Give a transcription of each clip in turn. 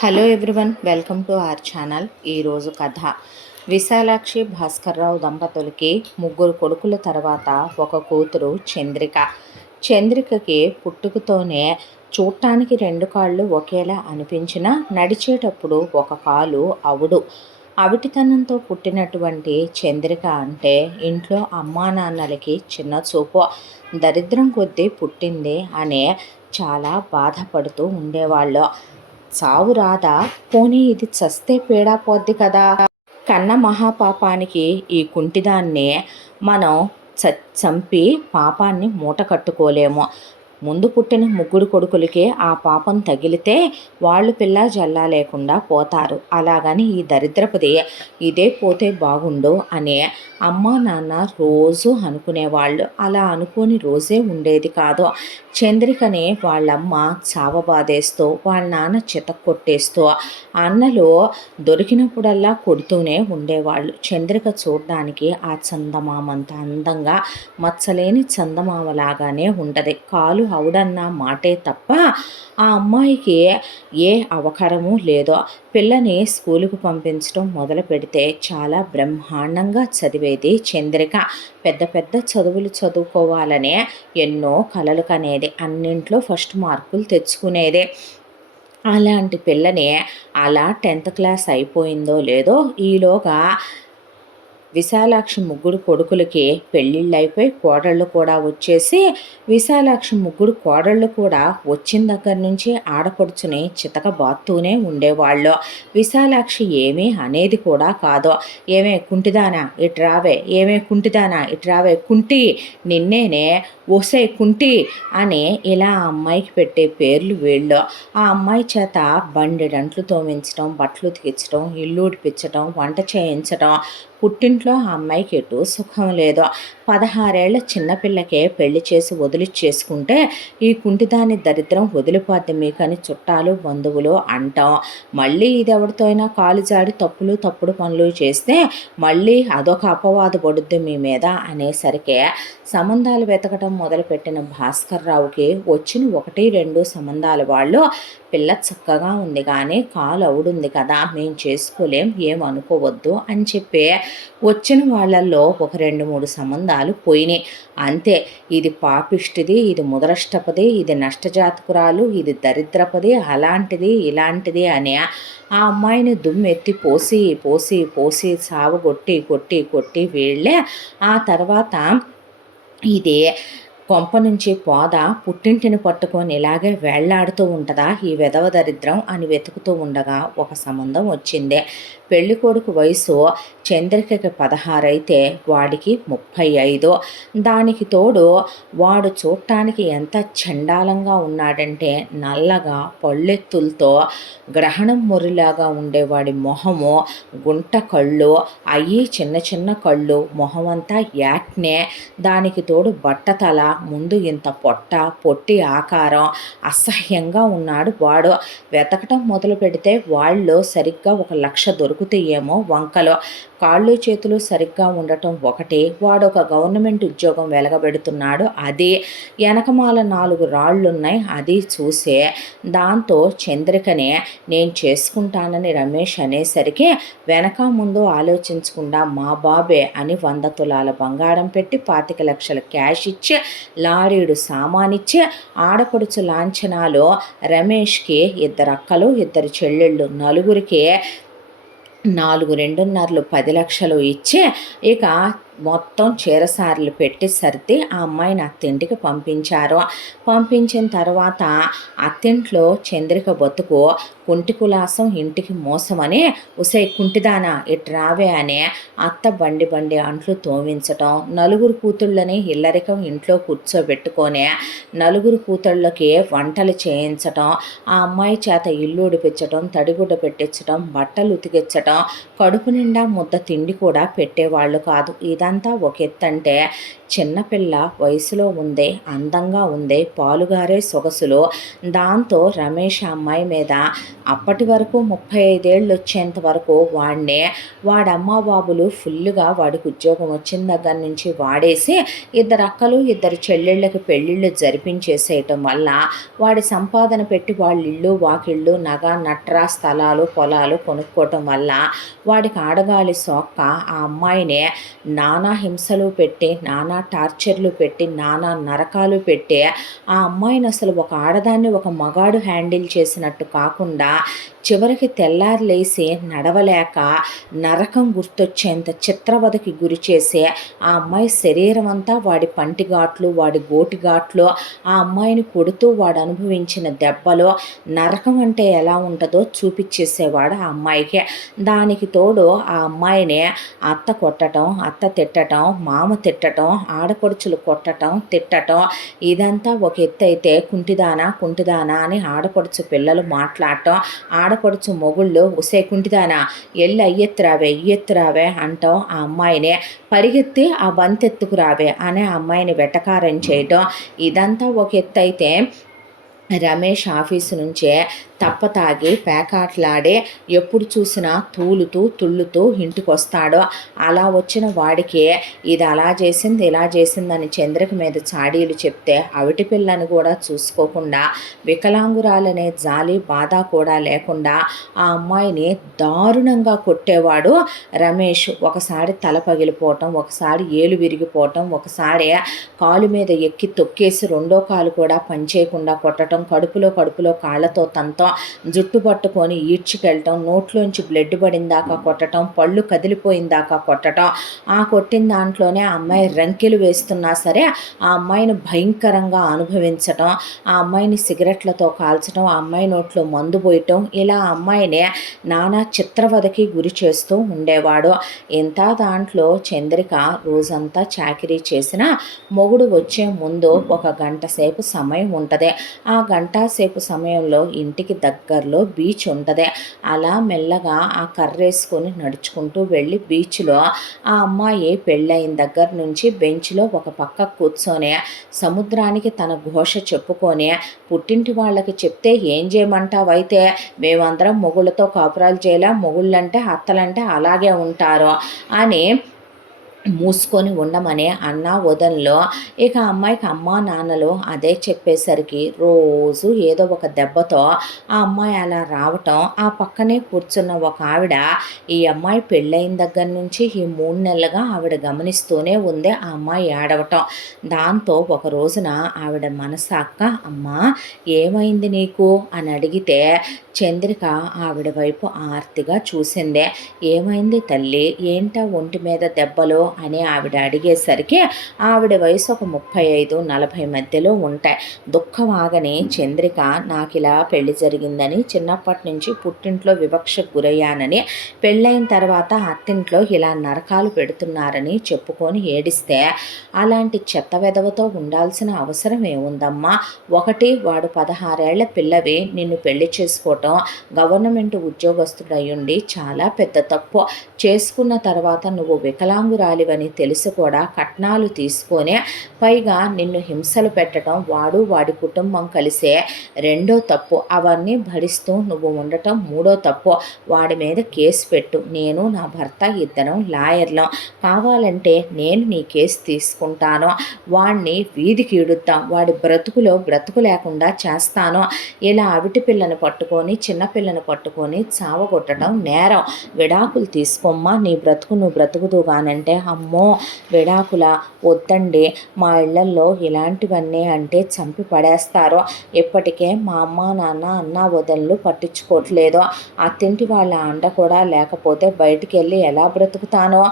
Hello everyone, welcome to our channel. ఈరోజు కథ విశాలాక్షి భాస్కర్రావు దంపతులకి ముగ్గురు కొడుకుల తర్వాత ఒక కూతురు చంద్రిక. చంద్రికకి పుట్టుకతోనే చూడటానికి రెండు కాళ్ళు ఒకేలా అనిపించినా నడిచేటప్పుడు ఒక కాలు అవుడు. అవిటితనంతో పుట్టినటువంటి చంద్రిక అంటే ఇంట్లో అమ్మా నాన్నలకి చిన్న చూపు. దరిద్రం కొద్దీ పుట్టింది అనే చాలా బాధపడుతూ ఉండేవాళ్ళు. చావు రాదా, పోనీ ఇది చస్తే పీడా పోద్ది కదా. కన్న మహాపాపానికి ఈ కుంటిదాన్నే మనం చంపి పాపాన్ని మూట కట్టుకోలేము. ముందు పుట్టిన ముగ్గురు కొడుకులకే ఆ పాపం తగిలితే వాళ్ళు పిల్ల జల్లా లేకుండా పోతారు. అలాగని ఈ దరిద్రపది ఇదే పోతే బాగుండు అని అమ్మ నాన్న రోజు అనుకునేవాళ్ళు. అలా అనుకోని రోజే ఉండేది కాదు. చంద్రికని వాళ్ళమ్మ చావబాదేస్తూ వాళ్ళ నాన్న చితక్కొట్టేస్తూ అన్నలు దొరికినప్పుడల్లా కొడుతూనే ఉండేవాళ్ళు. చంద్రిక చూడడానికి ఆ చందమామంత అందంగా మచ్చలేని చందమామలాగానే ఉండదు. కాలు అవుడన్న మాటే తప్ప ఆ అమ్మాయికి ఏ అవకరము లేదో. పిల్లని స్కూలుకు పంపించడం మొదలు పెడితే చాలా బ్రహ్మాండంగా చదివేది చంద్రిక. పెద్ద పెద్ద చదువులు చదువుకోవాలనే ఎన్నో కలలు కనేది. అన్నింట్లో ఫస్ట్ మార్కులు తెచ్చుకునేది. అలాంటి పిల్లని అలా 10th క్లాస్ అయిపోయిందో లేదో ఈలోగా విశాలాక్షి ముగ్గురు కొడుకులకి పెళ్ళిళ్ళు అయిపోయి కోడళ్ళు కూడా వచ్చేసి విశాలాక్షి ముగ్గురు కోడళ్ళు కూడా వచ్చిన దగ్గర నుంచి ఆడపడుచుని చితకబాత్తూనే ఉండేవాళ్ళు. విశాలాక్షి ఏమీ అనేది కూడా కాదు. ఏమే కుంటిదానా ఇట్రావే, ఏమే కుంటిదానా ఇట్రావే, కుంటి నిన్నేనే, ఓసే కుంటి అని ఇలా ఆ అమ్మాయికి పెట్టే పేర్లు వీళ్ళు. ఆ అమ్మాయి చేత బండెడంట్లు తోమించడం, బట్టలు ఉతికించడం, ఇల్లు ఉడిపించడం, వంట చేయించడం. పుట్టింట్లో ఆ అమ్మాయికి ఎటు సుఖం లేదు. 16 ఏళ్ల చిన్నపిల్లకే పెళ్లి చేసి వదిలిచ్చేసుకుంటే ఈ కుంటిదాని దరిద్రం వదిలిపోద్ది మీకని చుట్టాలు బంధువులు అంటాం. మళ్ళీ ఇది ఎవరితో అయినా కాలు జాడి తప్పుడు పనులు చేస్తే మళ్ళీ అదొక అపవాదు పడుద్ది మీ మీద అనేసరికి సంబంధాలు వెతకడం మొదలుపెట్టిన భాస్కర్రావుకి వచ్చిన 1-2 సంబంధాల వాళ్ళు పిల్ల చక్కగా ఉంది కానీ కాలు అవుడుంది కదా, మేము చేసుకోలేం, ఏమనుకోవద్దు అని చెప్పి వచ్చిన వాళ్ళల్లో ఒక 2-3 సంబంధాలు పోయినాయి. అంతే. ఇది పాపిష్టిది, ఇది ముదరష్టపది, ఇది నష్టజాతకురాలు, ఇది దరిద్రపది, అలాంటిది ఇలాంటిది అని ఆ అమ్మాయిని దుమ్మెత్తి పోసి పోసి పోసి సావగొట్టి కొట్టి కొట్టి వీళ్ళే ఆ తర్వాత ఇది కొంప నుంచి పోద పుట్టింటిని పట్టుకొని ఇలాగే వేళ్లాడుతూ ఉంటుందా ఈ వెధవ దరిద్రం అని వెతుకుతూ ఉండగా ఒక సంబంధం వచ్చింది. పెళ్లి కొడుకు వయసు చంద్రికకి 16 అయితే వాడికి 35. దానికి తోడు వాడు చూడటానికి ఎంత చండాలంగా ఉన్నాడంటే నల్లగా పళ్ళెత్తులతో గ్రహణం మొరిలాగా ఉండేవాడి మొహము, గుంట కళ్ళు, అయ్యి చిన్న చిన్న కళ్ళు, మొహమంతా యాక్నే. దానికి తోడు బట్టతల, ముందు ఇంత పొట్టి ఆకారం, అసహ్యంగా ఉన్నాడు వాడు. వెతకటం మొదలు పెడితే వాళ్ళు సరిగ్గా 1,00,000 దొరుకుతాయేమో వంకలో. కాళ్ళు చేతులు సరిగ్గా ఉండటం ఒకటి, వాడు ఒక గవర్నమెంట్ ఉద్యోగం వెలగబెడుతున్నాడు అది, వెనకమాల 4 రాళ్ళున్నాయి అది చూసే. దాంతో చంద్రికనే నేను చేసుకుంటానని రమేష్ అనేసరికి వెనక ముందు ఆలోచించకుండా మా బాబే అని 100 తులాల బంగారం పెట్టి 25 లక్షల క్యాష్ ఇచ్చి లారీడు సామానిచ్చి ఆడపడుచు లాంఛనాలు రమేష్కి 2 అక్కలు 2 చెల్లెళ్ళు నలుగురికి 4 2.5 10 లక్షలు ఇచ్చి ఇక మొత్తం చీరసార్లు పెట్టి సర్ది ఆ అమ్మాయిని అత్తింటికి పంపించారు. పంపించిన తర్వాత అత్తింట్లో చంద్రిక బతుకు కుంటి కులాసం ఇంటికి మోసమని ఉసై కుంటిదానా ఇట్రావే అనే అత్త బండి అంట్లు తోమించటం, 4 కూతుళ్ళని ఇల్లరికం ఇంట్లో కూర్చోబెట్టుకొని 4 కూతుళ్ళకి వంటలు చేయించటం, ఆ అమ్మాయి చేత ఇల్లు ఉడిపించటం, తడిగుడ్డ పెట్టించటం, బట్టలు ఉతికించటం, కడుపు నిండా ముద్ద తిండి కూడా పెట్టేవాళ్ళు కాదు. ఇదంతా ఒక ఎత్తంటే చిన్నపిల్ల వయసులో ఉందే, అందంగా ఉందే, పాలుగారే సొగసులో. దాంతో రమేష్ అమ్మాయి మీద అప్పటి వరకు 35 ఏళ్ళు వచ్చేంత వరకు వాడమ్మ బాబులు ఫుల్లుగా వాడికి ఉద్యోగం వచ్చిన దగ్గర నుంచి వాడేసి ఇద్దరు అక్కలు ఇద్దరు చెల్లెళ్ళకి పెళ్ళిళ్ళు జరిపించేసేయటం వల్ల వాడి సంపాదన పెట్టి వాళ్ళ ఇళ్ళు వాకిళ్ళు నగ నట్రా స్థలాలు పొలాలు కొనుక్కోవటం వల్ల వాడికి ఆడగాలి సోక్క ఆ అమ్మాయినే నానా హింసలు పెట్టి నానా టార్చర్లు పెట్టి నానా నరకాలు పెట్టి ఆ అమ్మాయిని అసలు ఒక ఆడదాన్ని ఒక మగాడు హ్యాండిల్ చేసినట్టు కాకుండా చివరికి తెల్లారి లేసి నడవలేక నరకం గుర్తొచ్చేంత చిత్రవధకి గురి చేసే ఆ అమ్మాయి శరీరం అంతా వాడి పంటిఘాట్లు వాడి గోటిఘాట్లు ఆ అమ్మాయిని కొడుతూ వాడు అనుభవించిన దెబ్బలో నరకం అంటే ఎలా ఉంటుందో చూపించేసేవాడు ఆ అమ్మాయికి. దానికి తోడు ఆ అమ్మాయిని అత్త కొట్టడం అత్త తిట్టడం మామ తిట్టడం ఆడపడుచులు కొట్టడం తిట్టడం ఇదంతా ఒక ఎత్తు అయితే కుంటిదానా అని ఆడపడుచు పిల్లలు మాట్లాడటం ఆడపడుచు మొగుళ్ళు ఉసే కుంటిదానా ఎల్లు అయ్యెత్తురావే అంటాం ఆ అమ్మాయినే పరిగెత్తి ఆ బంతెత్తుకురావే అనే అమ్మాయిని వెటకారం చేయటం ఇదంతా ఒక ఎత్తు అయితే రమేష్ ఆఫీసు నుంచే తప్పతాగి పేకాట్లాడే ఎప్పుడు చూసినా తూలుతూ తుళ్ళుతూ ఇంటికి వస్తాడో అలా వచ్చిన వాడికి ఇది అలా చేసింది ఇలా చేసిందని చంద్రిక మీద చాడీలు చెప్తే అవిటి పిల్లని కూడా చూసుకోకుండా వికలాంగురాలనే జాలి బాధ కూడా లేకుండా ఆ అమ్మాయిని దారుణంగా కొట్టేవాడు రమేష్. ఒకసారి తల పగిలిపోవటం ఒకసారి ఏలు విరిగిపోవటం ఒకసారి కాలు మీద ఎక్కి తొక్కేసి రెండో కాలు కూడా పనిచేయకుండా కొట్టడం కడుపులో కాళ్ళతో తనతో జుట్టు పట్టుకొని ఈడ్చుకెళ్ళటం నోట్లోంచి బ్లడ్ పడిందాకా కొట్టడం పళ్ళు కదిలిపోయిందాకా కొట్టడం ఆ కొట్టిన దాంట్లోనే ఆ అమ్మాయి రంకెలు వేస్తున్నా సరే ఆ అమ్మాయిని భయంకరంగా అనుభవించటం ఆ అమ్మాయిని సిగరెట్లతో కాల్చడం ఆ అమ్మాయి నోట్లో మందు పోయటం ఇలా ఆ అమ్మాయిని నానా చిత్రవధకి గురి చేస్తూ ఉండేవాడు. ఇంత దాంట్లో చంద్రిక రోజంతా చాకిరీ చేసిన మొగుడు వచ్చే ముందు ఒక గంట సేపు సమయం ఉంటుంది. ఆ గంట సేపు సమయంలో ఇంటికి దగ్గరలో బీచ్ ఉంటుంది. అలా మెల్లగా ఆ కర్రేసుకొని నడుచుకుంటూ వెళ్ళి బీచ్లో ఆ అమ్మాయి పెళ్ళయిన దగ్గర నుంచి బెంచ్లో ఒక పక్క కూర్చొని సముద్రానికి తన ఘోష చెప్పుకొని పుట్టింటి వాళ్ళకి చెప్తే ఏం చేయమంటావైతే మేమందరం మొగుళ్ళతో కాపురాలు చేయలే మొగుళ్ళంటే అత్తలంటే అలాగే ఉంటారు అని మూసుకొని ఉండమని అన్న వదనలో ఇక అమ్మాయికి అమ్మా నాన్నలు అదే చెప్పేసరికి రోజు ఏదో ఒక దెబ్బతో ఆ అమ్మాయి అలా రావటం ఆ పక్కనే కూర్చున్న ఒక ఆవిడ ఈ అమ్మాయి పెళ్ళైన దగ్గర నుంచి ఈ 3 నెలలుగా ఆవిడ గమనిస్తూనే ఉంది ఆ అమ్మాయి ఏడవటం. దాంతో ఒక రోజున ఆవిడ మనసాక్క అమ్మా ఏమైంది నీకు అని అడిగితే చంద్రిక ఆవిడ వైపు ఆర్తిగా చూసిందే. ఏమైంది తల్లి ఏంటా ఒంటి మీద దెబ్బలు అని ఆవిడ అడిగేసరికి ఆవిడ వయసు ఒక 35-40 మధ్యలో ఉంటాయి. దుఃఖం ఆగని చంద్రిక నాకు ఇలా పెళ్లి జరిగిందని చిన్నప్పటి నుంచి పుట్టింట్లో వివక్షకు గురయ్యానని పెళ్ళైన తర్వాత అత్తింట్లో ఇలా నరకాలు పెడుతున్నారని చెప్పుకొని ఏడిస్తే అలాంటి చెత్త వెధవతో ఉండాల్సిన అవసరం ఏముందమ్మా ఒకటి వాడు 16 ఏళ్ల పిల్లవి నిన్ను పెళ్లి చేసుకోవటం గవర్నమెంట్ ఉద్యోగస్తుడయ్యుండి చాలా పెద్ద తప్పు. చేసుకున్న తర్వాత నువ్వు వికలాంగురాలివని తెలిసి కూడా కట్నాలు తీసుకొని పైగా నిన్ను హింసలు పెట్టడం వాడు వాడి కుటుంబం కలిసే రెండో తప్పు. అవన్నీ భరిస్తూ నువ్వు ఉండటం మూడో తప్పు. వాడి మీద కేసు పెట్టు. నేను నా భర్త ఇద్దరం లాయర్లం. కావాలంటే నేను నీ కేసు తీసుకుంటాను. వాడిని వీధికి ఈడుద్దాం. వాడి బ్రతుకు లేకుండా చేస్తాను. ఇలా అవిటి పిల్లని పట్టుకొని చిన్నపిల్లని పట్టుకొని చావగొట్టడం నేరం. విడాకులు తీసుకోమ్మా నీ బ్రతుకు నువ్వు బ్రతుకుదు కానంటే అమ్మో విడాకుల వద్దండి మా ఇళ్లల్లో ఇలాంటివన్నీ అంటే చంపి పడేస్తారు. ఇప్పటికే మా అమ్మ నాన్న అన్న వదనలు పట్టించుకోవట్లేదు. అత్తింటి వాళ్ళ అండ కూడా లేకపోతే బయటికి వెళ్ళి ఎలా బ్రతుకుతానో.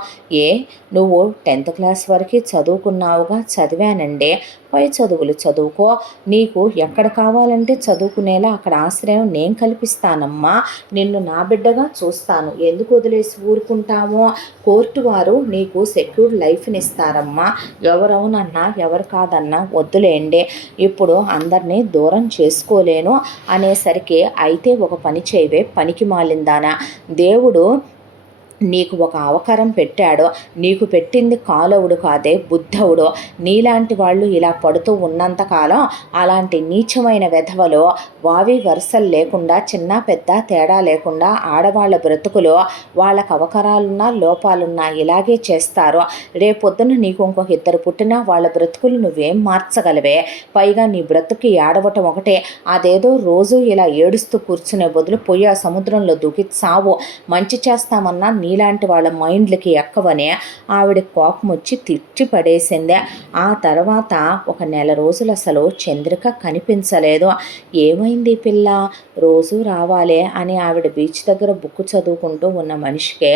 నువ్వు 10th క్లాస్ వరకు చదువుకున్నావుగా చదివానండి పై చదువులు చదువుకో. నీకు ఎక్కడ కావాలంటే చదువుకునేలా అక్కడ ఆశ్రయం నేను కల్పిస్తానమ్మా. నిన్ను నా బిడ్డగా చూస్తాను. ఎందుకు వదిలేసి ఊరుకుంటామో. కోర్టు వారు నీకు సెక్యూర్డ్ లైఫ్ని ఇస్తారమ్మా. ఎవరవునన్నా ఎవరు కాదన్నా వద్దులేండి. ఇప్పుడు అందరినీ దూరం చేసుకోలేను అనేసరికి అయితే ఒక పని చేయవే పనికి మాలిందానా దేవుడు నీకు ఒక అవకారం పెట్టాడో, నీకు పెట్టింది కాలవుడు కాదే బుద్ధవుడు. నీలాంటి వాళ్ళు ఇలా పడుతూ ఉన్నంతకాలం అలాంటి నీచమైన వెధవలు వావి వరుసలు లేకుండా చిన్న పెద్ద తేడా లేకుండా ఆడవాళ్ళ బ్రతుకులు వాళ్ళకు అవకరాలున్నా లోపాలున్నా ఇలాగే చేస్తారు. రేపొద్దున నీకు ఇంకొక ఇద్దరు పుట్టినా వాళ్ళ బ్రతుకులు నువ్వేం మార్చగలవే? పైగా నీ బ్రతుకి ఏడవటం ఒకటే. అదేదో రోజు ఇలా ఏడుస్తూ కూర్చునే బదులు పోయి ఆ సముద్రంలో దూకి సావు. మంచి చేస్తామన్నా నీలాంటి వాళ్ళ మైండ్లకి ఎక్కవనే ఆవిడ కోపం వచ్చి తిట్టి పడేసిందే. ఆ తర్వాత ఒక నెల రోజులు అసలు చంద్రిక కనిపించలేదు. ఏమైంది పిల్ల, రోజు రావాలే అని ఆవిడ బీచ్ దగ్గర బుక్ చదువుకుంటూ ఉన్న మనిషికే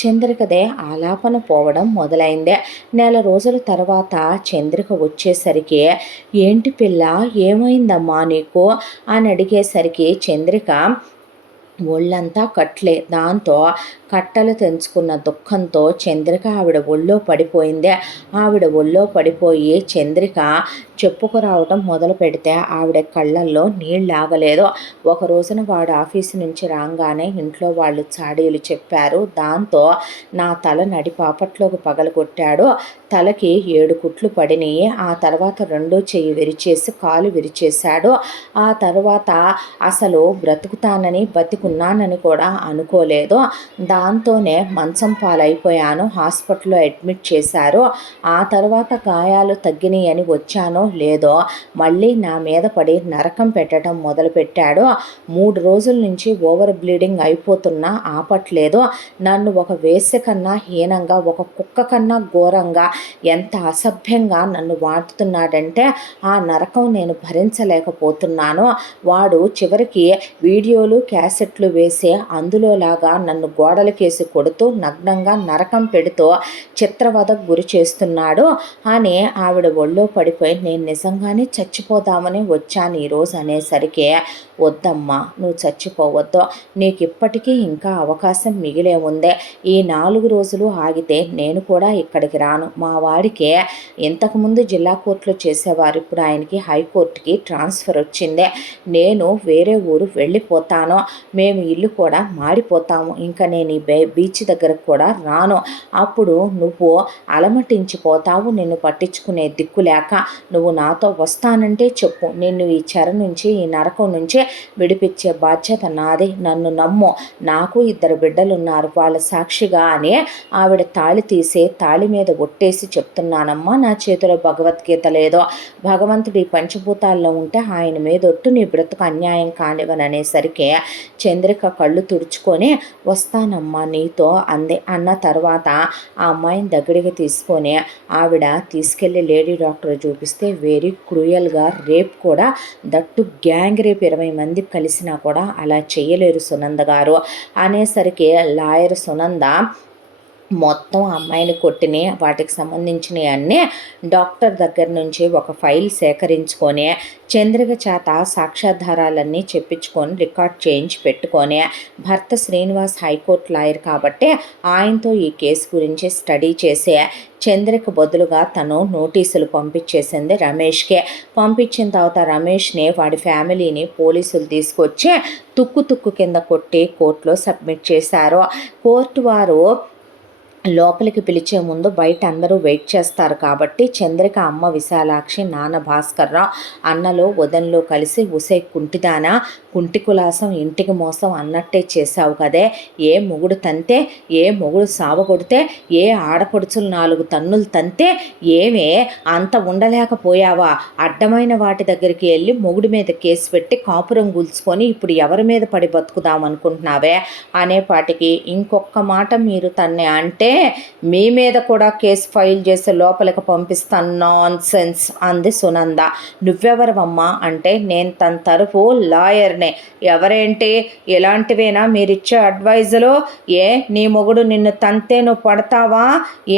చంద్రికదే ఆలాపన పోవడం మొదలైందే. నెల రోజుల తర్వాత చంద్రిక వచ్చేసరికి ఏంటి పిల్ల ఏమైందమ్మా నీకు అని అడిగేసరికి చంద్రిక ఒళ్ళంతా కట్లే. దాంతో కట్టలు తెంచుకున్న దుఃఖంతో చంద్రిక ఆవిడ ఒళ్ళో పడిపోయిందే. ఆవిడ ఒళ్ళో పడిపోయి చంద్రిక చెప్పుకురావటం మొదలు పెడితే ఆవిడ కళ్ళల్లో నీళ్ళు ఆగలేదు. ఒక రోజున వాడు ఆఫీసు నుంచి రాగానే ఇంట్లో వాళ్ళు చాడీలు చెప్పారు. దాంతో నా తల నడిపాపట్లోకి పగలగొట్టాడు. తలకి 7 కుట్లు పడినాయి. ఆ తర్వాత రెండో చెయ్యి విరిచేసి కాలు విరిచేశాడు. ఆ తర్వాత అసలు బ్రతుకుతానని బతికున్నానని కూడా అనుకోలేదు. దాంతోనే మంచం పాలైపోయాను. హాస్పిటల్లో అడ్మిట్ చేశారు. ఆ తర్వాత గాయాలు తగ్గినాయని వచ్చానో లేదో మళ్ళీ నా మీద పడి నరకం పెట్టడం మొదలుపెట్టాడు. 3 రోజుల నుంచి ఓవర్ బ్లీడింగ్ అయిపోతున్నా ఆపట్లేదు. నన్ను ఒక వేశ్య కన్నా హీనంగా, ఒక కుక్క కన్నా ఘోరంగా, ఎంత అసభ్యంగా నన్ను వాడుతున్నాడంటే ఆ నరకం నేను భరించలేకపోతున్నాను. వాడు చివరికి వీడియోలు క్యాసెట్లు వేసి అందులోలాగా నన్ను గోడలకేసి కొడుతూ నగ్నంగా నరకం పెడుతూ చిత్రవధకు గురి చేస్తున్నాడు అని ఆవిడ ఒళ్ళో పడిపోయి నేను నిజంగానే చచ్చిపోదామని వచ్చాను ఈరోజు అనేసరికి వద్దమ్మా నువ్వు చచ్చిపోవద్దు, నీకు ఇప్పటికీ ఇంకా అవకాశం మిగిలే ఉందే. ఈ 4 రోజులు ఆగితే నేను కూడా ఇక్కడికి రాను. మా వాడికి ఇంతకుముందు జిల్లా కోర్టులో చేసేవారు, ఇప్పుడు ఆయనకి హైకోర్టుకి ట్రాన్స్ఫర్ వచ్చిందే. నేను వేరే ఊరు వెళ్ళిపోతాను. మేము ఇల్లు కూడా మాడిపోతాము. ఇంకా నేను ఈ బీచ్ దగ్గరకు కూడా రాను. అప్పుడు నువ్వు అలమటించిపోతావు. నిన్ను పట్టించుకునే దిక్కు లేక నువ్వు నాతో వస్తానంటే చెప్పు, నిన్ను ఈ చెర నుంచి, ఈ నరకం నుంచి విడిపించే బాధ్యత నాది. నన్ను నమ్ము. నాకు 2 బిడ్డలున్నారు, వాళ్ళ సాక్షిగా అని ఆవిడ తాళి తీసి తాళి మీద ఒట్టేసి చెప్తున్నానమ్మా, నా చేతిలో భగవద్గీత లేదో, భగవంతుడు ఈ పంచభూతాల్లో ఉంటే ఆయన మీద ఒట్టు, నీ బ్రతుకు అన్యాయం కానివననేసరికి చంద్రిక కళ్ళు తుడుచుకొని వస్తానమ్మా నీతో అంది. అన్న తర్వాత ఆ అమ్మాయిని దగ్గరికి తీసుకొని ఆవిడ తీసుకెళ్ళి లేడీ డాక్టర్ చూపిస్తే వెరీ క్రూయల్గా రేప్ కూడా, దట్టు గ్యాంగ్ రేప్ 20 మంది కలిసినా కూడా అలా చేయలేరు సునంద గారు అనేసరికి లాయర్ సునంద మొత్తం అమ్మాయిని కొట్టిని వాటికి సంబంధించినవి అన్నీ డాక్టర్ దగ్గర నుంచి ఒక ఫైల్ సేకరించుకొని చంద్రిక చేత సాక్ష్యాధారాలన్నీ చెప్పించుకొని రికార్డ్ చేయించి పెట్టుకొని భర్త శ్రీనివాస్ హైకోర్టు లాయర్ కాబట్టి ఆయనతో ఈ కేసు గురించి స్టడీ చేసి చంద్రిక బదులుగా తను నోటీసులు పంపించేసింది రమేష్కే. పంపించిన తర్వాత రమేష్ని వాడి ఫ్యామిలీని పోలీసులు తీసుకొచ్చి తుక్కు కింద కొట్టి కోర్టులో సబ్మిట్ చేశారు. కోర్టు వారు లోపలికి పిలిచే ముందు బయట అందరూ వెయిట్ చేస్తారు కాబట్టి చంద్రిక అమ్మ విశాలాక్షి, నాన్న భాస్కర్రావు, అన్నలో వదనలో కలిసి ఉసే కుంటిదానా, కుంటి కులాసం ఇంటికి మోసం అన్నట్టే చేశావు కదే. ఏ మొగుడు తంతే, ఏ మొగుడు సావగొడితే, ఏ ఆడపడుచులు 4 తన్నులు తంతే ఏమే అంత ఉండలేకపోయావా? అడ్డమైన వాటి దగ్గరికి వెళ్ళి మొగుడి మీద కేసు పెట్టి కాపురం గుల్చుకొని ఇప్పుడు ఎవరి మీద పడి బతుకుదామనుకుంటున్నావే అనేపాటికి ఇంకొక మాట మీరు తన్నే అంటే మీ మీద కూడా కేసు ఫైల్ చేసి లోపలికి పంపిస్తాను నాన్ సెన్స్ అంది సునంద. నువ్వెవరవమ్మా అంటే నేను తన తరఫు లాయర్నే. ఎవరేంటి ఎలాంటివేనా మీరిచ్చే అడ్వైజులు? ఏ నీ మొగుడు నిన్ను తంతే నువ్వు పడతావా?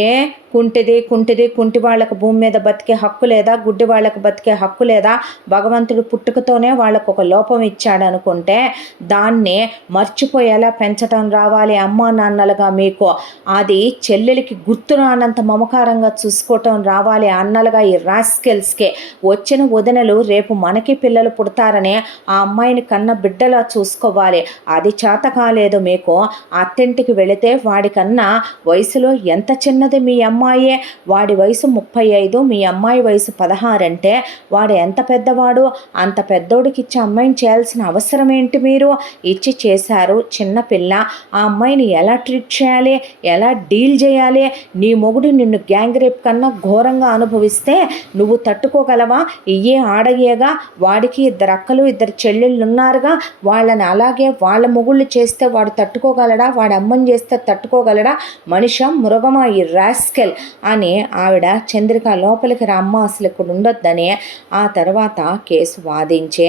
ఏ కుంటి వాళ్ళకు భూమి మీద బతికే హక్కు లేదా, గుడ్డి వాళ్ళకు బతికే హక్కు లేదా, భగవంతుడు పుట్టుకతోనే వాళ్ళకు ఒక లోపం ఇచ్చాడు అనుకుంటే దాన్ని మర్చిపోయేలా పెంచడం రావాలి అమ్మా నాన్నలుగా మీకు. అది చెల్లెలికి గుర్తు రానంత మమకారంగా చూసుకోవటం రావాలి అన్నలుగా ఈ రాస్కెల్స్కే. వచ్చిన వదినలు రేపు మనకి పిల్లలు పుడతారని ఆ అమ్మాయిని కన్న బిడ్డలా చూసుకోవాలి. అది చేత కాలేదు మీకు. అత్తింటికి వెళితే వాడికన్నా వయసులో ఎంత చిన్నది మీ అమ్మాయే. వాడి వయసు 35, మీ అమ్మాయి వయసు 16 అంటే వాడు ఎంత పెద్దవాడు. అంత పెద్దోడికి ఇచ్చి అమ్మాయిని చేయాల్సిన అవసరం ఏంటి? మీరు ఇచ్చి చేశారు. చిన్నపిల్ల. ఆ అమ్మాయిని ఎలా ట్రీట్ చేయాలి, ఎలా డీల్ చేయాలి? నీ మొగుడు నిన్ను గ్యాంగ్ రేప్ కన్నా ఘోరంగా అనుభవిస్తే నువ్వు తట్టుకోగలవా? ఇయ్యే ఆడయ్యేగా. వాడికి 2 అక్కలు 2 చెల్లెళ్ళు ఉన్నారుగా. వాళ్ళని అలాగే వాళ్ళ మొగుళ్ళు చేస్తే వాడు తట్టుకోగలడా? వాడి అమ్మని చేస్తే తట్టుకోగలడా? మనిషా మృగమా ఈ రాస్కెల్ అని ఆవిడ చంద్రిక లోపలికి రమ్మ, అసలు ఇక్కడ ఉండొద్దని ఆ తర్వాత కేసు వాదించే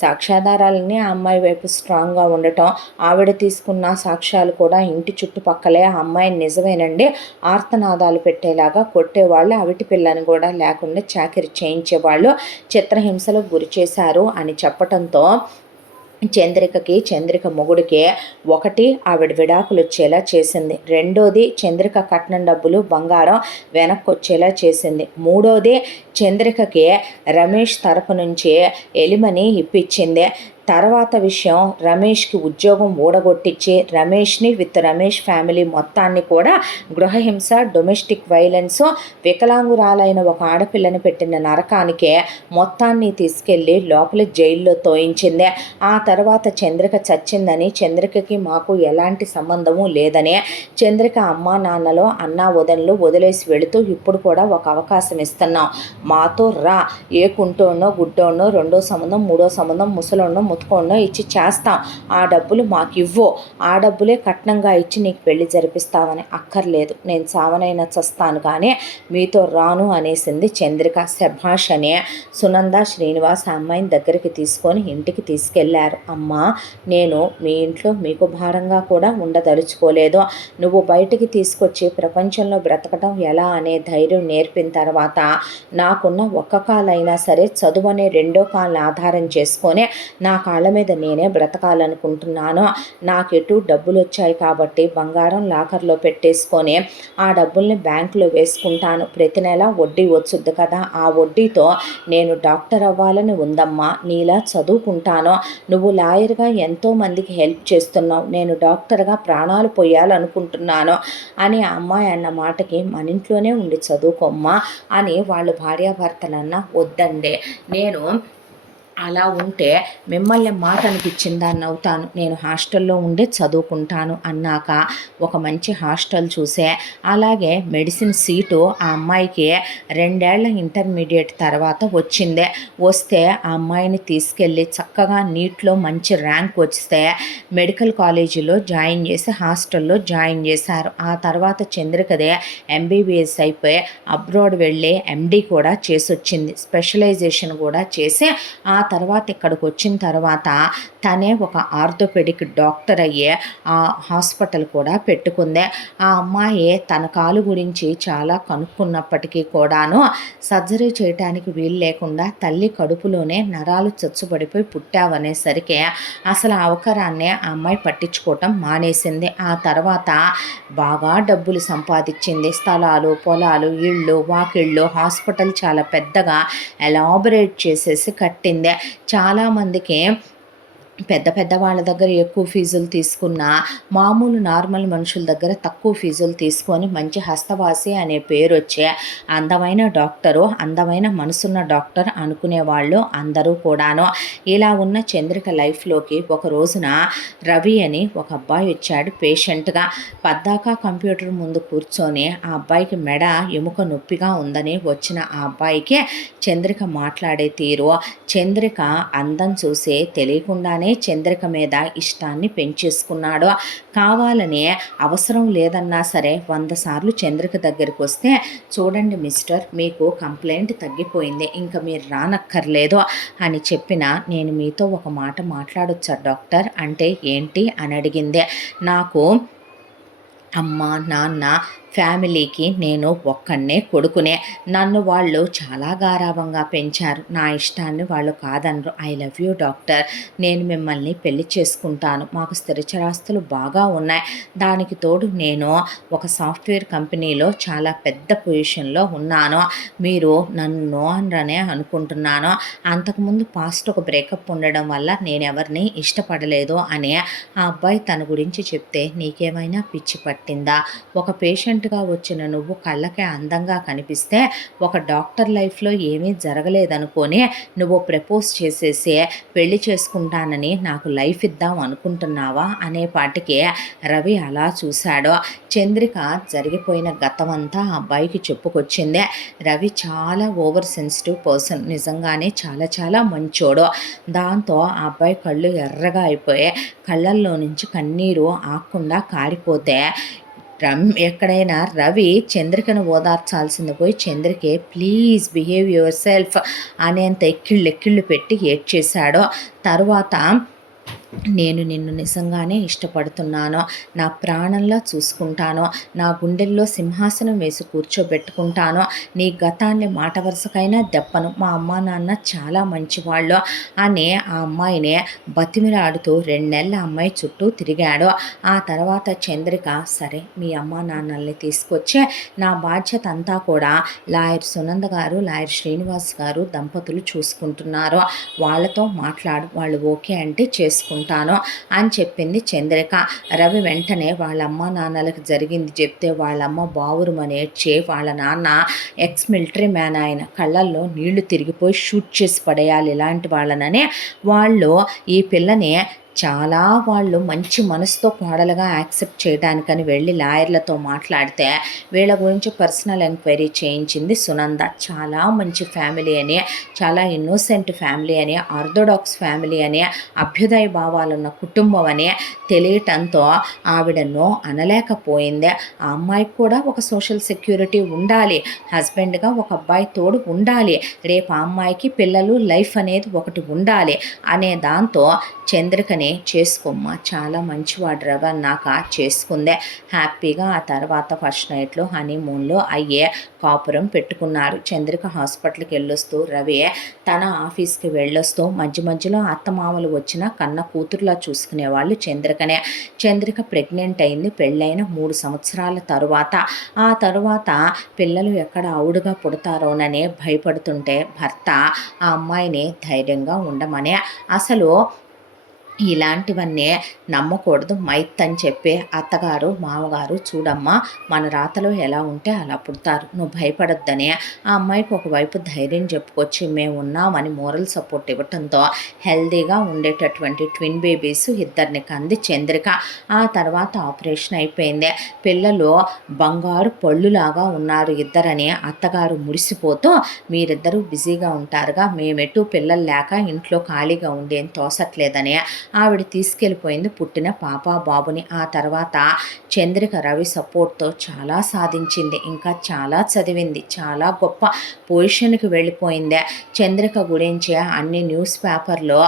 సాక్ష్యాధారాలని ఆ అమ్మాయి వైపు స్ట్రాంగ్గా ఉండటం, ఆవిడ తీసుకున్న సాక్ష్యాలు కూడా ఇంటి చుట్టుపక్కలే ఆ అమ్మాయిని నిజమేనండి ఆర్తనాదాలు పెట్టేలాగా కొట్టేవాళ్ళు, అవిటి పిల్లని కూడా లేకుండా చాకిరి చేయించేవాళ్ళు, చిత్రహింసలకు గురి చేశారు అని చెప్పటంతో చంద్రిక మొగుడికి ఒకటి ఆవిడ విడాకులు వచ్చేలా చేసింది, రెండోది చంద్రిక కట్నం డబ్బులు బంగారం వెనక్కి వచ్చేలా చేసింది, మూడోది చంద్రికకి రమేష్ తరపు నుంచి ఎలిమని ఇప్పించింది. తర్వాత విషయం, రమేష్కి ఉద్యోగం ఊడగొట్టించి రమేష్ని విత్ రమేష్ ఫ్యామిలీ మొత్తాన్ని కూడా గృహహింస, డొమెస్టిక్ వైలెన్స్, వికలాంగురాలైన ఒక ఆడపిల్లని పెట్టిన నరకానికే మొత్తాన్ని తీసుకెళ్ళి లోపల జైల్లో తోయించింది. ఆ తర్వాత చంద్రిక చచ్చిందని, చంద్రికకి మాకు ఎలాంటి సంబంధము లేదని, చంద్రిక అమ్మా నాన్నలో అన్నా వదనలు వదిలేసి వెళుతూ ఇప్పుడు కూడా ఒక అవకాశం ఇస్తున్నాం, మాతో రా, ఏ కుంటోనో గుడ్డోనో, రెండో సంబంధం మూడో సంబంధం ముసలోనో ముత్తుకోండో ఇచ్చి చేస్తాం, ఆ డబ్బులు మాకు ఇవ్వు, ఆ డబ్బులే కట్నంగా ఇచ్చి నీకు పెళ్లి జరిపిస్తామని. అక్కర్లేదు, నేను సావనైనా చస్తాను కానీ మీతో రాను అనేసింది చంద్రిక. శభాష్ అని సునంద శ్రీనివాస్ ఆ అమ్మాయిని దగ్గరికి తీసుకొని ఇంటికి తీసుకెళ్లారు. అమ్మా, నేను మీ ఇంట్లో మీకు భారంగా కూడా ఉండదలుచుకోలేదు. నువ్వు బయటికి తీసుకొచ్చి ప్రపంచంలో బ్రతకడం ఎలా అనే ధైర్యం నేర్పిన తర్వాత నాకున్న ఒక్క కాలైనా సరే చదువు అనే రెండో కాళ్ళని ఆధారం చేసుకొని నా కాళ్ళ మీద నేనే బ్రతకాలనుకుంటున్నాను. నాకెటు డబ్బులు వచ్చాయి కాబట్టి బంగారం లాకర్లో పెట్టేసుకొని ఆ డబ్బుల్ని బ్యాంకులో వేసుకుంటాను. ప్రతి నెల వడ్డీ వచ్చుద్ది కదా, ఆ వడ్డీతో నేను డాక్టర్ అవ్వాలని ఉందమ్మా, నీలా చదువుకుంటాను. నువ్వు లాయర్గా ఎంతోమందికి హెల్ప్ చేస్తున్నావు, నేను డాక్టర్గా ప్రాణాలు పోయాలనుకుంటున్నాను అని ఆ అమ్మాయి అన్న మాటకి మన ఇంట్లోనే ఉండి చదువుకోమ్మా అని వాళ్ళు భార్యాభర్తలన్నా వద్దండే. నేను అలా ఉంటే మిమ్మల్ని మాట అనిపించిన దాన్ని అవుతాను, నేను హాస్టల్లో ఉండే చదువుకుంటాను అన్నాక ఒక మంచి హాస్టల్ చూసే, అలాగే మెడిసిన్ సీటు ఆ అమ్మాయికి 2 ఏళ్ల ఇంటర్మీడియట్ తర్వాత వచ్చిందే. వస్తే ఆ అమ్మాయిని తీసుకెళ్ళి చక్కగా నీట్లో మంచి ర్యాంక్ వస్తే మెడికల్ కాలేజీలో జాయిన్ చేసి హాస్టల్లో జాయిన్ చేశారు. ఆ తర్వాత చంద్రికదే ఎంబీబీఎస్ అయిపోయి అబ్రాడ్ వెళ్ళి ఎండి కూడా చేసి వచ్చింది, స్పెషలైజేషన్ కూడా చేసి ఆ తర్వాత ఇక్కడికి వచ్చిన తర్వాత తనే ఒక ఆర్థోపెడిక్ డాక్టర్ అయ్యే ఆ హాస్పిటల్ కూడా పెట్టుకుంది. ఆ అమ్మాయి తన కాలు గురించి చాలా కనుక్కున్నప్పటికీ కూడాను సర్జరీ చేయటానికి వీలు లేకుండా తల్లి కడుపులోనే నరాలు చచ్చుబడిపోయి పుట్టావనేసరికి అసలు ఆ అవకరాన్నే ఆ అమ్మాయి పట్టించుకోవటం మానేసింది. ఆ తర్వాత బాగా డబ్బులు సంపాదించింది, స్థలాలు, పొలాలు, ఇళ్ళు, వాకిళ్ళు, హాస్పిటల్ చాలా పెద్దగా ఎలాబరేట్ చేసేసి కట్టింది. చాలామందికి పెద్ద పెద్ద వాళ్ళ దగ్గర ఎక్కువ ఫీజులు తీసుకున్న, మామూలు నార్మల్ మనుషుల దగ్గర తక్కువ ఫీజులు తీసుకొని మంచి హస్తవాసి అనే పేరు వచ్చే అందమైన డాక్టరు, అందమైన మనసున్న డాక్టర్ అనుకునేవాళ్ళు అందరూ కూడాను. ఇలా ఉన్న చంద్రిక లైఫ్లోకి ఒక రోజున రవి అని ఒక అబ్బాయి వచ్చాడు పేషెంట్గా. పద్దాకా కంప్యూటర్ ముందు కూర్చొని ఆ అబ్బాయికి మెడ ఎముక నొప్పిగా ఉందని వచ్చిన ఆ అబ్బాయికి చంద్రిక మాట్లాడే తీరు, చంద్రిక అందం చూసి తెలియకుండానే చంద్రిక మీద ఇష్టాన్ని పెంచేసుకున్నాడు. కావాలని అవసరం లేదన్నా సరే 100 సార్లు చంద్రిక దగ్గరికి వస్తే, చూడండి మిస్టర్, మీకు కంప్లైంట్ తగ్గిపోయింది, ఇంకా మీరు రానక్కర్లేదు అని చెప్పిన, నేను మీతో ఒక మాట మాట్లాడొచ్చా డాక్టర్ అంటే ఏంటి అని అడిగింది. నాకు అమ్మ నాన్న ఫ్యామిలీకి నేను ఒక్కడినే కొడుకునే. నన్ను వాళ్ళు చాలా గారాబంగా పెంచారు. నా ఇష్టాన్ని వాళ్ళు కాదనరు. ఐ లవ్ యూ డాక్టర్, నేను మిమ్మల్ని పెళ్లి చేసుకుంటాను, మాకు స్థిరచరాస్తులు బాగా ఉన్నాయి, దానికి తోడు నేను ఒక సాఫ్ట్వేర్ కంపెనీలో చాలా పెద్ద పొజిషన్లో ఉన్నాను, మీరు నన్ను నో అనరనే అనుకుంటున్నాను, అంతకుముందు పాస్ట్ ఒక బ్రేకప్ ఉండడం వల్ల నేను ఎవరిని ఇష్టపడలేదు అని ఆ అబ్బాయి తన గురించి చెప్తే, నీకేమైనా పిచ్చి పట్టిందా, ఒక పేషెంట్గా వచ్చిన నువ్వు కళ్ళకే అందంగా కనిపిస్తే ఒక డాక్టర్ లైఫ్లో ఏమీ జరగలేదనుకొని నువ్వు ప్రపోజ్ చేసేసి పెళ్లి చేసుకుంటానని నాకు లైఫ్ ఇద్దాం అనుకుంటున్నావా అనేపాటికి రవి అలా చూశాడు. చంద్రిక జరిగిపోయిన గతమంతా ఆ అబ్బాయికి చెప్పుకొచ్చింది. రవి చాలా ఓవర్ సెన్సిటివ్ పర్సన్, నిజంగానే చాలా చాలా మంచోడు. దాంతో ఆ అబ్బాయి కళ్ళు ఎర్రగా అయిపోయి కళ్ళల్లో నుంచి కన్నీరు ఆగకుండా కారిపోతే ఎక్కడైనా రవి చంద్రికను ఓదార్చాల్సింది పోయి చంద్రికే ప్లీజ్ బిహేవ్ యువర్ సెల్ఫ్ అనేంత ఎక్కిళ్ళు పెట్టి ఏడ్చేశాడు. తరువాత నేను నిన్ను నిజంగానే ఇష్టపడుతున్నాను, నా ప్రాణంలా చూసుకుంటాను, నా గుండెల్లో సింహాసనం వేసి కూర్చోబెట్టుకుంటాను, నీ గతాన్ని మాట వరుసకైనా దెప్పను, మా అమ్మ నాన్న చాలా మంచివాళ్ళు అని ఆ అమ్మాయిని బతిమిలాడుతూ 2 నెలల అమ్మాయి చుట్టూ తిరిగాడు. ఆ తర్వాత చంద్రిక, సరే మీ అమ్మ నాన్నల్ని తీసుకొచ్చి నా బాధ్యత అంతా కూడా లాయర్ సునంద గారు, లాయర్ శ్రీనివాస్ గారు దంపతులు చూసుకుంటున్నారు, వాళ్ళతో మాట్లాడు, వాళ్ళు ఓకే అంటే చేసుకుంటారు అని చెప్పింది చంద్రిక. రవి వెంటనే వాళ్ళ అమ్మ నాన్నలకు జరిగింది చెప్తే వాళ్ళమ్మ బావురుమని ఏడ్చి, వాళ్ళ నాన్న ఎక్స్ మిలిటరీ మ్యాన్, ఆయన కళ్ళల్లో నీళ్లు తిరిగిపోయి షూట్ చేసి పడేయాలి ఇలాంటి వాళ్ళనని వాళ్ళు ఈ పిల్లని చాలా వాళ్ళు మంచి మనసుతో కోడలుగా యాక్సెప్ట్ చేయడానికని వెళ్ళి లాయర్లతో మాట్లాడితే వీళ్ళ గురించి పర్సనల్ ఎంక్వైరీ చేయించింది సునంద. చాలా మంచి ఫ్యామిలీ అని, చాలా ఇన్నోసెంట్ ఫ్యామిలీ అని, ఆర్థోడాక్స్ ఫ్యామిలీ అని, అభ్యుదయ భావాలున్న కుటుంబం అని తెలియటంతో ఆవిడను అనలేకపోయింది. ఆ అమ్మాయికి కూడా ఒక సోషల్ సెక్యూరిటీ ఉండాలి, హస్బెండ్గా ఒక అబ్బాయి తోడు ఉండాలి, రేపు ఆ అమ్మాయికి పిల్లలు లైఫ్ అనేది ఒకటి ఉండాలి అనే దాంతో చంద్రికని చేసుకోమ్మా, చాలా మంచివాడు రవి అన్నాక చేసుకుందే. హ్యాపీగా ఆ తర్వాత ఫస్ట్ నైట్లో హనీమూన్లో అయ్యే కాపురం పెట్టుకున్నారు. చంద్రిక హాస్పిటల్కి వెళ్ళొస్తూ రవి తన ఆఫీస్కి వెళ్ళొస్తూ మధ్యలో అత్తమామలు వచ్చిన కన్న కూతురులా చూసుకునేవాళ్ళు చంద్రికనే. చంద్రిక ప్రెగ్నెంట్ అయింది పెళ్ళైన 3 సంవత్సరాల తరువాత. ఆ తరువాత పిల్లలు ఎక్కడ ఆవుడుగా పుడతారోనని భయపడుతుంటే భర్త ఆ అమ్మాయిని ధైర్యంగా ఉండమని, అసలు ఇలాంటివన్నీ నమ్మకూడదు మైత్ అని చెప్పి అత్తగారు మామగారు, చూడమ్మా మన రాతలో ఎలా ఉంటే అలా పుడతారు, నువ్వు భయపడొద్దని ఆ అమ్మాయికి ఒకవైపు ధైర్యం చెప్పుకొచ్చి మేము ఉన్నామని మోరల్ సపోర్ట్ ఇవ్వటంతో హెల్దీగా ఉండేటటువంటి ట్విన్ బేబీస్ 2 కంది చంద్రిక. ఆ తర్వాత ఆపరేషన్ అయిపోయింది. పిల్లలు బంగారు పళ్ళులాగా ఉన్నారు ఇద్దరని అత్తగారు మురిసిపోతూ, మీరిద్దరూ బిజీగా ఉంటారుగా, మేమెటు పిల్లలు లేక ఇంట్లో ఖాళీగా ఉండేం తోసట్లేదని ఆవిడ తీసుకెళ్ళిపోయింది పుట్టిన పాప బాబుని. ఆ తర్వాత చంద్రిక రవి సపోర్ట్తో చాలా సాధించింది, ఇంకా చాలా చదివింది, చాలా గొప్ప పొజిషన్కి వెళ్ళిపోయింది. చంద్రిక గురించి అన్ని న్యూస్ పేపర్లో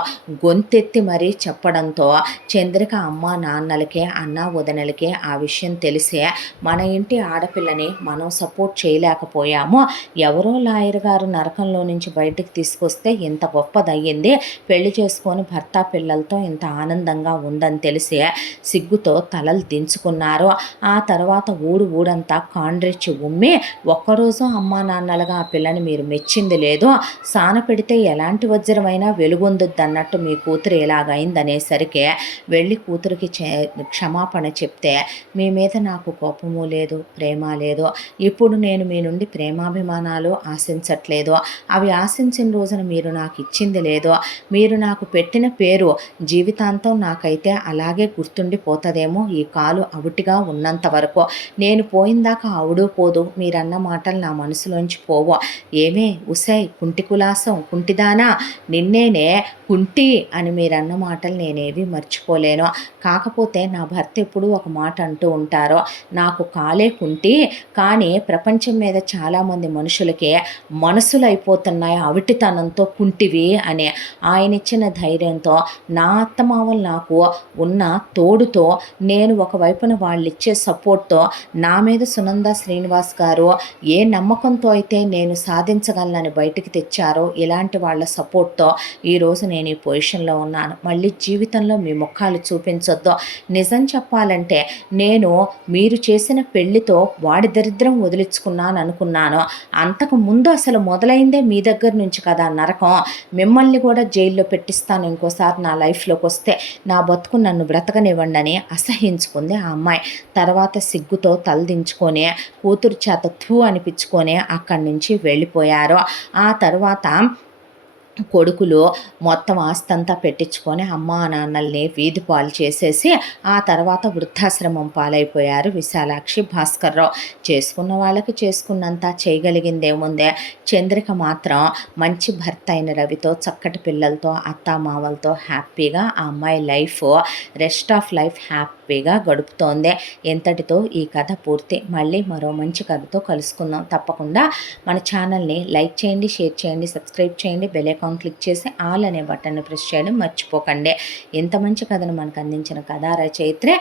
గొంతెత్తి మరీ చెప్పడంతో చంద్రిక అమ్మ నాన్నలకి అన్న వదనలకి ఆ విషయం తెలిసే, మన ఇంటి ఆడపిల్లని మనం సపోర్ట్ చేయలేకపోయాము, ఎవరో లాయర్ గారు నరకంలో నుంచి బయటకు తీసుకొస్తే ఇంత గొప్పదయ్యింది, పెళ్లి చేసుకొని భర్త పిల్లలతో ఇంత ఆనందంగా ఉందని తెలిసి సిగ్గుతో తలలు దించుకున్నారు. ఆ తర్వాత ఊరంతా కాండ్రెచ్చి ఉమ్మి, ఒక్కరోజు అమ్మా నాన్నలుగా ఆ పిల్లని మీరు మెచ్చింది లేదు, సాన పెడితే ఎలాంటి వజ్రమైనా వెలుగొందుద్ది అన్నట్టు మీ కూతురు ఎలాగైందనేసరికి వెళ్ళి కూతురికి క్షమాపణ చెప్తే, మీ మీద నాకు కోపము లేదు, ప్రేమ లేదు, ఇప్పుడు నేను మీ నుండి ప్రేమాభిమానాలు ఆశించట్లేదు, అవి ఆశించిన రోజున మీరు నాకు ఇచ్చింది లేదు, మీరు నాకు పెట్టిన పేరు జీవితాంతం నాకైతే అలాగే గుర్తుండిపోతుందేమో, ఈ కాలు అవుటిగా ఉన్నంత వరకు, నేను పోయిందాకా ఆవుడు పోదు, మీరన్న మాటలు నా మనసులోంచి పోవు, ఏమే ఉసై కుంటి కులాసం కుంటిదానా, నిన్నేనే కుంటి అని మీరన్న మాటలు నేనేవి మర్చిపోలేను. కాకపోతే నా భర్త ఎప్పుడూ ఒక మాట అంటూ ఉంటారు. నాకు కాలే కుంటి, కానీ ప్రపంచం మీద చాలామంది మనుషులకి మనసులైపోతున్నాయి అవిటితనంతో కుంటివి అని. ఆయనిచ్చిన ధైర్యంతో, నా అత్తమామలు నాకు ఉన్న తోడుతో, నేను ఒకవైపున వాళ్ళిచ్చే సపోర్ట్‌తో, నా మీద సునంద శ్రీనివాస్ గారు ఏ నమ్మకంతో అయితే నేను సాధించగలనని బయటికి తెచ్చారో, ఇలాంటి వాళ్ళ సపోర్ట్‌తో ఈరోజు నేను ఈ పొజిషన్లో ఉన్నాను. మళ్ళీ జీవితంలో మీ ముఖాలు చూపించొద్దు. నిజం చెప్పాలంటే నేను మీరు చేసిన పెళ్లితో వాడి దరిద్రం వదిలించుకున్నాను అనుకున్నాను. అంతకు ముందు అసలు మొదలైందే మీ దగ్గర నుంచి కదా నరకం. మిమ్మల్ని కూడా జైల్లో పెట్టిస్తాను ఇంకోసారి నా లైఫ్లోకి వస్తే, నా బతుకు నన్ను బ్రతకనివ్వండి అని అసహించుకుంది ఆ అమ్మాయి. తర్వాత సిగ్గుతో తలదించుకొని కూతురు చేత థూ అనిపించుకొని అక్కడి నుంచి వెళ్ళిపోయారు. ఆ తర్వాత కొడుకులు మొత్తం ఆస్తంతా పెట్టించుకొని అమ్మా నాన్నల్ని వీధి పాలు చేసేసి ఆ తర్వాత వృద్ధాశ్రమం పాలైపోయారు విశాలాక్షి, భాస్కర్రావు. చేసుకున్న వాళ్ళకి చేసుకున్నంత చేయగలిగిందేముందే. చంద్రిక మాత్రం మంచి భర్త అయిన రవితో, చక్కటి పిల్లలతో, అత్తామామలతో హ్యాపీగా ఆ అమ్మాయి లైఫ్, రెస్ట్ ఆఫ్ లైఫ్ హ్యాపీగా గడుపుతోంది. ఇంతటితో ఈ కథ పూర్తి. మళ్ళీ మరో మంచి కథతో కలుసుకుందాం. తప్పకుండా మన ఛానల్ని లైక్ చేయండి, షేర్ చేయండి, సబ్స్క్రైబ్ చేయండి, బెల్ ఐకాన్ క్లిక్ చేసి ఆల్ అనే బటన్ని ప్రెస్ చేయడం మర్చిపోకండి. ఇంత మంచి కథను మనకు అందించిన కథా రచయిత్రే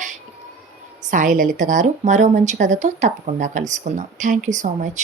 సాయి లలిత గారు. మరో మంచి కథతో తప్పకుండా కలుసుకుందాం. Thank you so much.